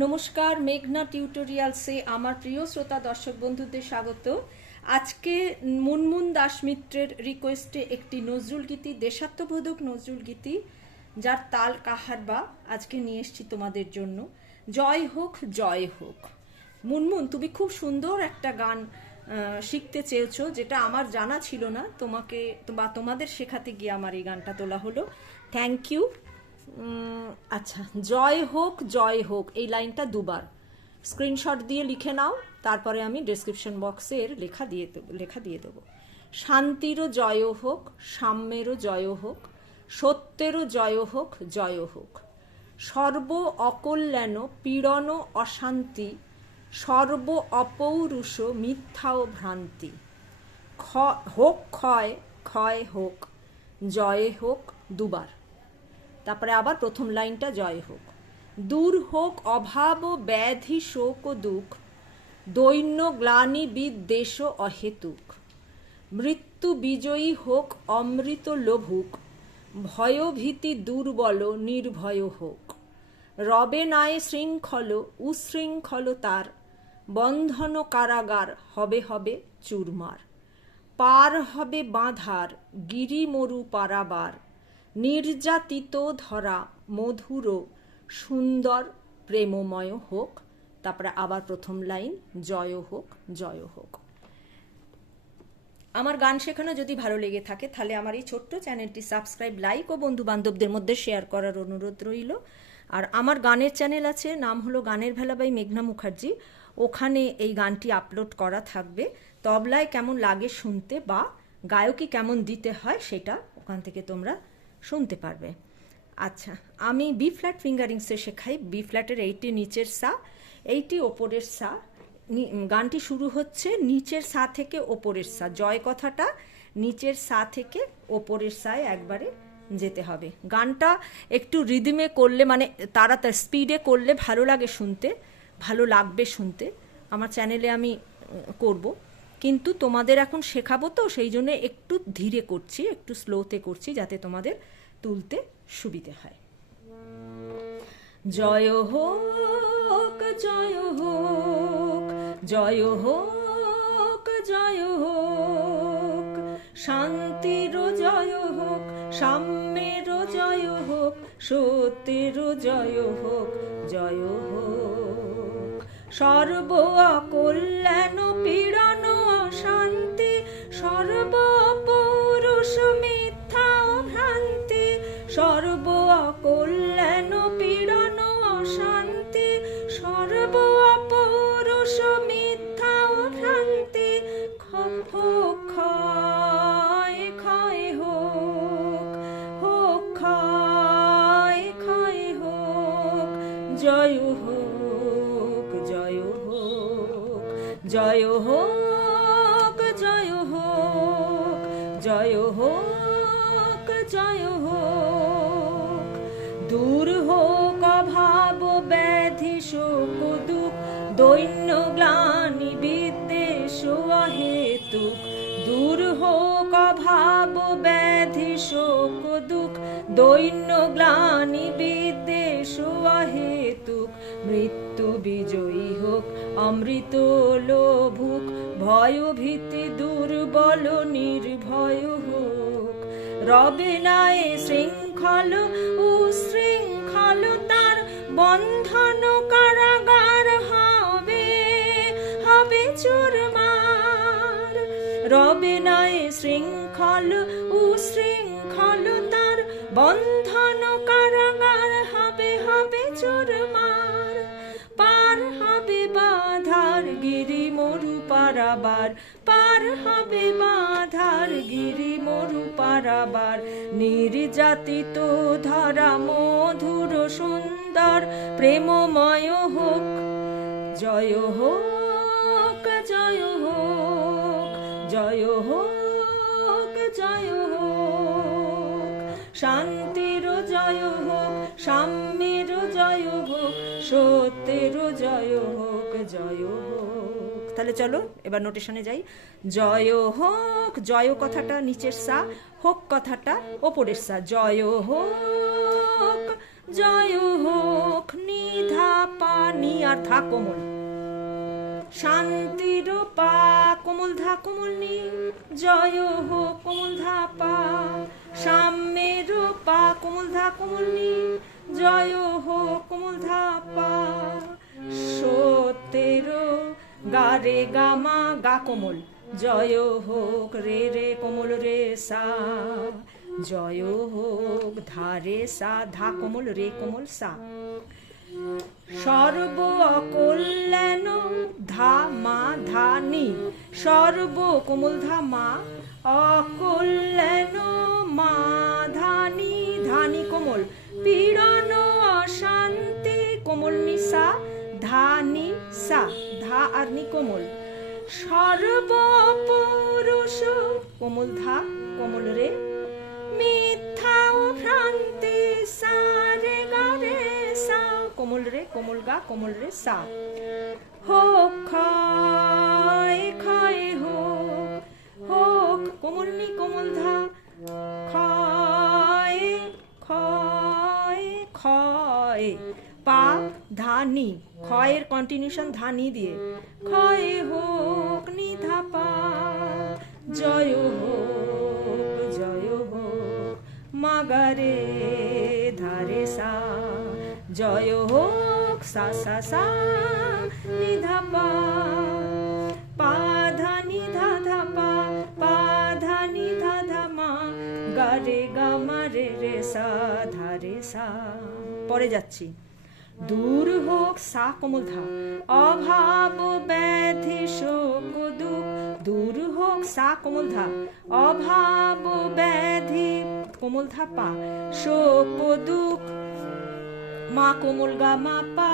নমস্কার, মেঘনা টিউটোরিয়ালসে আমার প্রিয় শ্রোতা দর্শক বন্ধুদের স্বাগত। আজকে মুনমুন দাস মিত্রের রিকোয়েস্টে একটি নজরুল গীতি, দেশাত্মবোধক নজরুল গীতি, যার তাল কাহারবা আজকে নিয়ে এসেছি তোমাদের জন্য। জয় হোক জয় হোক। মুনমুন, তুমি খুব সুন্দর একটা গান শিখতে চেয়েছো, যেটা আমার জানা ছিল না। তোমাকে বা তোমাদের শেখাতে গিয়ে আমার এই গানটা তোলা হলো। Thank you. আচ্ছা, জয় হোক এই লাইনটা দুবার স্ক্রিনশট দিয়ে লিখে নাও, তারপরে আমি ডেসক্রিপশন বক্সের লেখা দিয়ে দেবো। শান্তিরও জয় হোক, সাম্যেরও জয় হোক, সত্যেরও জয় হোক, জয় হোক। সর্ব অকল্যাণ পীড়ন অশান্তি, সর্ব অপৌরুষ মিথ্যা ও ভ্রান্তি। হোক ক্ষয়, ক্ষয় হোক, জয় হোক দুবার। তারপরে আবার প্রথম লাইনটা জয় হোক। দূর হোক অভাব ও ব্যাধি শোক ও দুঃখ, দৈন্য গ্লানি বিদ্বেষ অহেতুক। মৃত্যু বিজয়ী হোক অমৃত লোভুক, ভয়ভীতি দুর্বল নির্ভয় হোক। রবে নায়ে শৃঙ্খল উশৃঙ্খল তার, বন্ধন কারাগার হবে হবে চুরমার। পার হবে বাঁধার গিরি মরু পারাবার, নির্যাতিত ধরা মধুর সুন্দর প্রেমময় হোক। তারপরে আবার প্রথম লাইন জয় হোক জয় হোক। আমার গান শেখানো যদি ভালো লেগে থাকে তাহলে আমার এই ছোট্ট চ্যানেলটি সাবস্ক্রাইব, লাইক ও বন্ধু বান্ধবদের মধ্যে শেয়ার করার অনুরোধ রইল। আর আমার গানের চ্যানেল আছে, নাম হলো গানের ভেলা বাই মেঘনা মুখার্জি। ওখানে এই গানটি আপলোড করা থাকবে। তবলায় কেমন লাগে শুনতে বা গায়কী কেমন দিতে হয় সেটা ওখান থেকে তোমরা শুনতে পারবে। আচ্ছা, আমি বি ফ্ল্যাট ফিঙ্গারিংসে শেখাই। বি ফ্ল্যাটের এইটি নিচের সা, এইটি ওপরের সা। গানটি শুরু হচ্ছে নিচের সা থেকে ওপরের সা। জয় কথাটা নিচের সা থেকে ওপরের সায় একবারে যেতে হবে। গানটা একটু রিদমে করলে, মানে তাড়াতাড়ি স্পিডে করলে ভালো লাগে শুনতে, ভালো লাগবে শুনতে। আমার চ্যানেলে আমি করব, কিন্তু তোমাদের এখন শেখাবো তো সেই জন্য একটু ধীরে করছি, একটু স্লোতে করছি, যাতে তোমাদের তুলতে সুবিধে হয়। জয় হোক জয় হোক, জয় হোক জয় হোক। শান্তির জয় হোক, সাম্যের জয় হোক, সত্যের জয় হোক, জয় হোক। সর্ব অকল্যাণ পীড়ন অশান্তি, সর্ব পৌরুষ মিথ্যা ও ভ্রান্তি। সর্ব অকল্যাণ পীড়ন অশান্তি, সর্ব অপৌরুষ মিথ্যা ও ভ্রান্তি। হোক ক্ষয়, ক্ষয় হোক, হোক ক্ষয়, ক্ষয় হোক, জয় হোক জয় হোক, জয় হোক জয় হোক, জয় হোক জয় হোক। দূর হোক অভাব ব্যাধি শোক দুঃখ, দৈন্য গ্লানি বিদ্বেষ অহেতুক। দূর হোক অভাব ব্যাধি শোক দুঃখ, দৈন্য গ্লানি বিদ্বেষ অহেতুক। মৃত্যু বিজয়ী হোক অমৃত লোভুক, ভয়ভীতি দুর্বল নির্ভয় হোক। রবে নায়ে শৃঙ্খল উশৃঙ্খল তার, বন্ধন কারাগার হবে হবে চুরমার। রবে নায়ে শৃঙ্খল উশৃঙ্খল তার, বন্ধন কারাগার হবে হবে চুরমার। পার হবে বাধার গিরি মরু পারাবার, পার হবে বাধার গিরি মরু পারাবার। নির্যাতিত ধরা মধুর সুন্দর প্রেমময় হোক, জয় হোক জয় হোক, জয় হোক জয় হোক। শান্তির জয় হোক, সাম্যের জয় হোক, সত্যের জয় হোক, জয় হোক। তাহলে চলো এবার নোটেশনে যাই। জয় হোক, জয় কথাটা নিচের সা, হোক কথাটা ওপরের সা। জয় হোক জয় হোক, নিধা পানি আর ধা কোমল, শান্তির পা কোমল ধা কোমল নি, জয় হো কোমল ধা পা, সাম্যের পা কোমল ধা কোমল নি, জয় হো কোমল ধা পা, সত্যের গা রে গা মা গা কোমল, জয় হোক রে রে কোমল রে সা, জয় হোক ধা রে সা ধা কোমল রে কোমল সা, সর্ব অকল্যাণ ধা মা ধা নি, সর্ব কোমল ধা মা, অকল্যাণ মা ধানি ধানি কোমল, পীড়ন অশান্তি কোমল নি সা, ধানি সা ধা আর নি কোমল, সর্বপুরুষ কোমল ধা কোমল রে, মিথ্যা ও ভ্রান্তি সা রে গা রে সা, কোমল রে কোমল গা কোমল রে সা, হোক ক্ষয় ক্ষয় হোক, হোক কোমল নি কোমল ধা, ক্ষয় ক্ষয় ক্ষয় পা ধানি, ক্ষয়ের কন্টিনিউশন ধানি দিয়ে, ক্ষয় হোক নি ধা পা, জয় হোক জয় হোক মা গা রে ধা রে সা, জয় হোক সা সা সা নি ধা পা, পা ধা নি ধা ধা পা, পা ধা নি ধা ধা মা, গা রে গা মা রে রে সা ধা রে সা। পরে যাচ্ছি, দূর হোক সা কোমল ধা, অভাব ব্যাধি শোক দুঃখ, দূর হোক সা কোমল ধা, অভাব ব্যাধি কোমল ধা পা, শোক দুঃখ মা কোমল গা মা পা,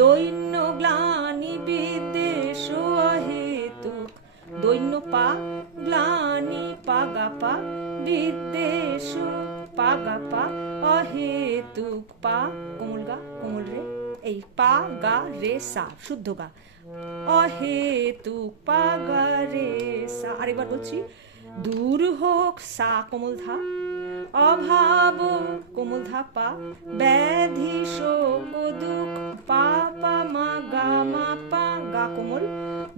দৈন্য গ্লানি বিদ্বেষ অহেতুক, দৈন্য পা গ্লানি পা গা পা, বিদ্বেষ পা গা পা, অহেতুক পা কোমল গা কোমল রে, এই পা গা রে সা শুদ্ধ গা, অহেতুক পা গা রে সা। আরেকবার বলছি, দূর হোক সা কোমল ধা, অভাব কোমল ধা পা, ব্যাধি শোক দুঃখ পা পা মা গা মা পা গা কোমল,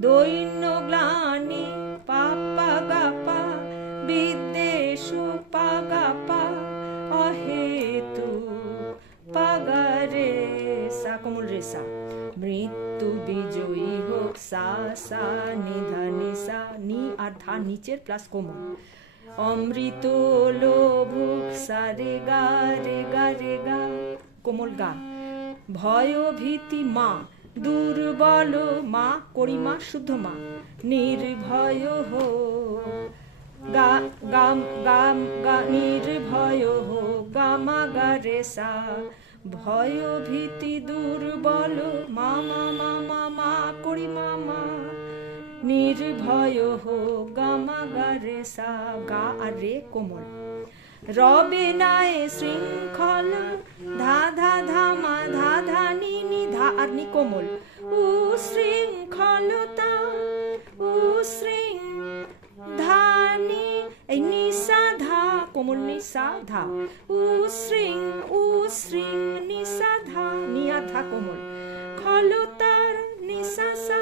দৈন্য গ্লানি পা পা গা পা, বিদ্বেষ পা গা পা, অহেতু পা গা রে সা কোমল রে সা, মৃত্যু বিজয়ী হোক সা সা নি ধা নি সা, নি আর ধা নিচের প্লাস কোমল, অমৃত লোভুক সা রে গা রে গা রে গা কোমল গা, ভয় ভীতি মা, দুর্বল মা করি মা শুদ্ধ মা, নির্ভয় হো গা গা গা গা, নির্ভয় হো গা মা গা রে সা, ভয় ভীতি দুর্বল মা মা মা মা মা করি মা মা, নির্ভয় হো গা মা গা রে সা, গা আর রে কোমল, রবে নাই শৃঙ্খল ধা ধা ধা মা ধা ধা নি নি ধা আর নি কোমল, উশৃঙ্খলতা উশৃং ধা নি, এই নি সা ধা কোমল নি সা ধা, উশৃং উশৃং নি সা ধা নি আর ধা কোমল, খলতার নি সা সা,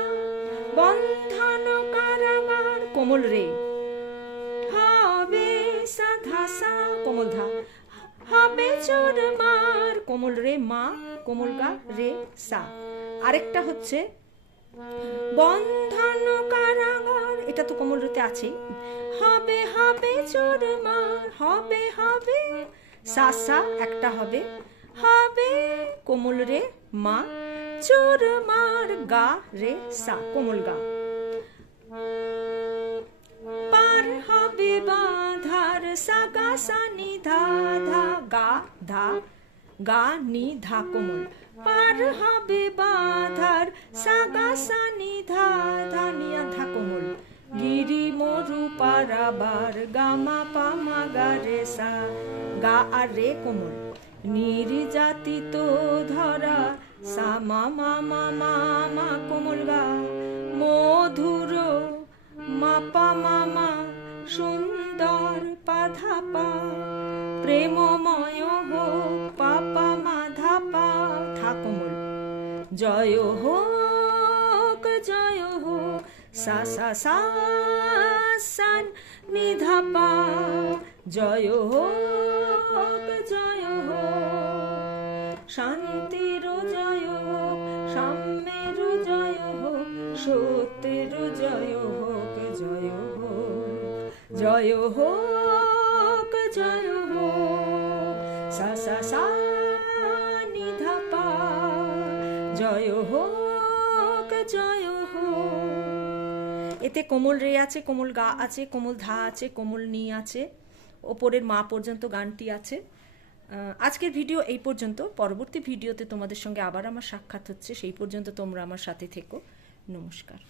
বন্ধন কারাগার কোমল রে, হবে সা ধা সা কোমল ধা, হবে চোর মার কোমল রে মা কোমল গা রে সা। আরেকটা হচ্ছে বন্ধন কারাগার, এটা তো কোমল রেতে আছে, হবে হবে চোর মার, হবে হবে সা সা একটা হবে, হবে কোমল রে মা, চোর মার গা রে সা কোমল গা, পার হবে বাধার সা গা সা নি ধা ধা গা ধা গা নি ধা কোমল, পার হবে বাধার সা গা সা নি ধা ধা নি ধা কোমল, গিরি মরু পারাবার গা মা পা মা গা রে সা, গা আর রে কোমল, নির্যাতিত ধরা সা মা মা মা মা মা কোমল গা, মধুর মা পা মা মা, সুন্দর পা ধা পা, প্রেমময় হোক পা পা মা ধা পা ধা কোমল, জয় হোক সা সা সা সান নি ধা পা, জয় হোক শান্তির জয় হোক, সাম্যের জয় হোক, সত্যের জয় হোক, জয় হোক সা সা সা নি ধা পা, জয় হোক। এতে কোমল রে আছে, কোমল গা আছে, কোমল ধা আছে, কোমল নি আছে, ওপরের মা পর্যন্ত গানটি আছে। আজকের ভিডিও এই পর্যন্ত। পরবর্তী ভিডিওতে তোমাদের সঙ্গে আবার আমার সাক্ষাৎ হচ্ছে, সেই পর্যন্ত তোমরা আমার সাথে থেকো। নমস্কার।